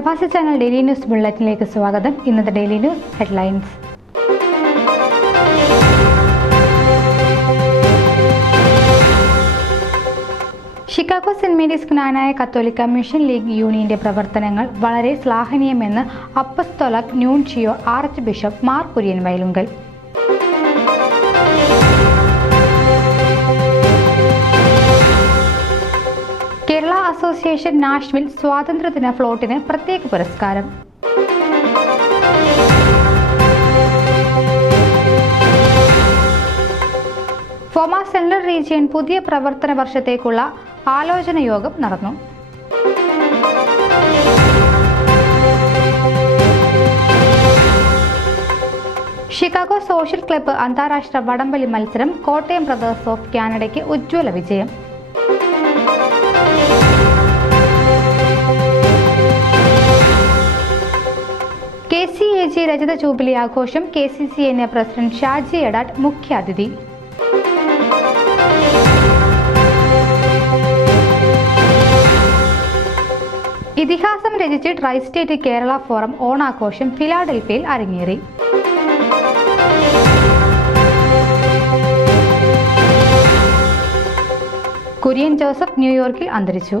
പ്രവാസി channel daily news ബുള്ളറ്റിനിലേക്ക് സ്വാഗതം. ഇന്നത്തെ daily news headlines. Chicago Saint Mary's Knanaya കത്തോലിക്ക മിഷൻ ലീഗ് യൂണിയന്റെ പ്രവർത്തനങ്ങൾ വളരെ ശ്ലാഘനീയമെന്ന് apostolic nuncio archbishop Mar Kurian Vayalunkal. Kerala association Nashville സ്വാതന്ത്ര്യദിന ഫ്ലോട്ടിന് പ്രത്യേക പുരസ്കാരം. ഫോമ സെൻട്രൽ റീജിയൻ പുതിയ പ്രവർത്തന വർഷത്തേക്കുള്ള ആലോചന യോഗം നടന്നു. ഷിക്കാഗോ സോഷ്യൽ ക്ലബ്ബ് അന്താരാഷ്ട്ര വടംവലി മത്സരം കോട്ടയം ബ്രദേഴ്സ് ഓഫ് കാനഡയ്ക്ക് ഉജ്ജ്വല വിജയം. KCAG രജത ജൂബിലി ആഘോഷം. KCCN പ്രസിഡന്റ് ഷാജി എടാട്ട് മുഖ്യാതിഥി. ഇതിഹാസം രചിച്ച് ട്രൈ സ്റ്റേറ്റ് കേരള ഫോറം ഓണാഘോഷം ഫിലാഡൽഫിയയിൽ അരങ്ങേറി. കുര്യൻ ജോസഫ് ന്യൂയോർക്കിൽ അന്തരിച്ചു.